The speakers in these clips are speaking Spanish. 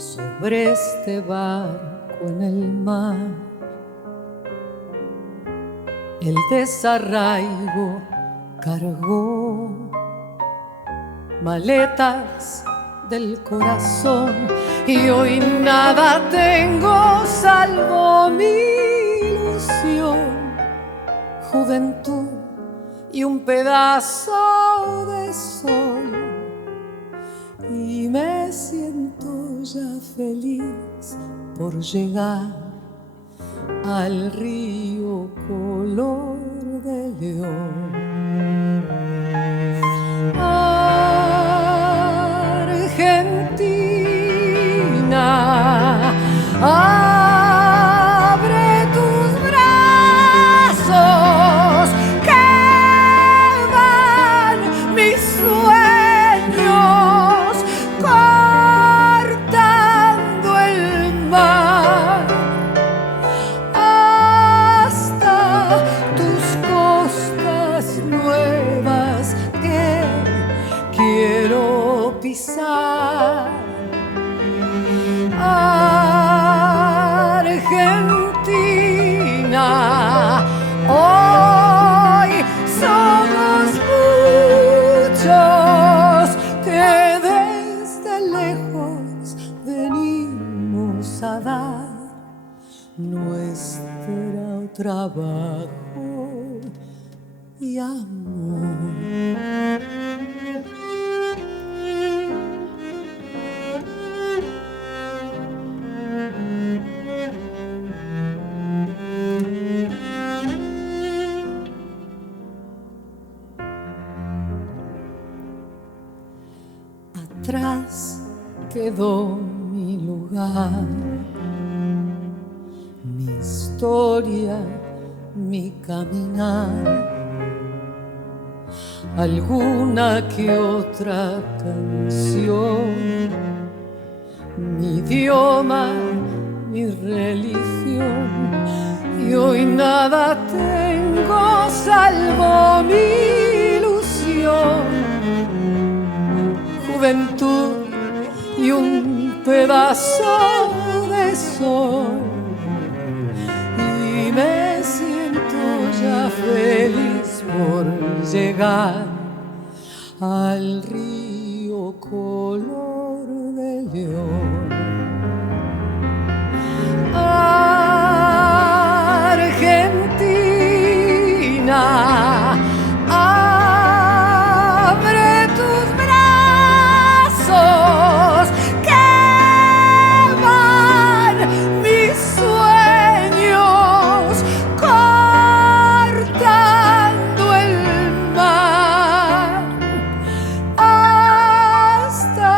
sobre este barco en el mar. El desarraigo cargó maletas del corazón y hoy nada tengo salvo mi ilusión, juventud y un pedazo de sol. Y me siento ya feliz por llegar al río color de león. Argentina, abre tus brazos, que van mis sueños cortando el mar hasta tus costas nuevas que quiero pisar. Argentina, hoy somos muchos que desde lejos venimos a dar nuestro trabajo y amor. Atrás quedó mi lugar, mi historia, mi caminar, alguna que otra canción, mi idioma, mi religión, y hoy nada tengo salvo mi ilusión, juventud y un pedazo de sol. Y me siento ya feliz por llegar al río color de león. Argentina, abre tus brazos, que van mis sueños cortando el mar hasta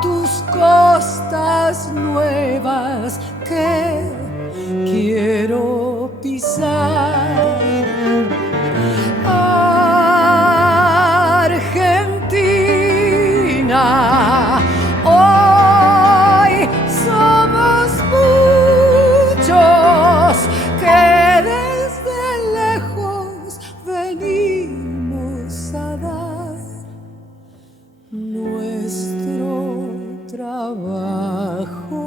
tus costas nuevas que quiero pisar. Argentina, hoy somos muchos que desde lejos venimos a dar nuestro trabajo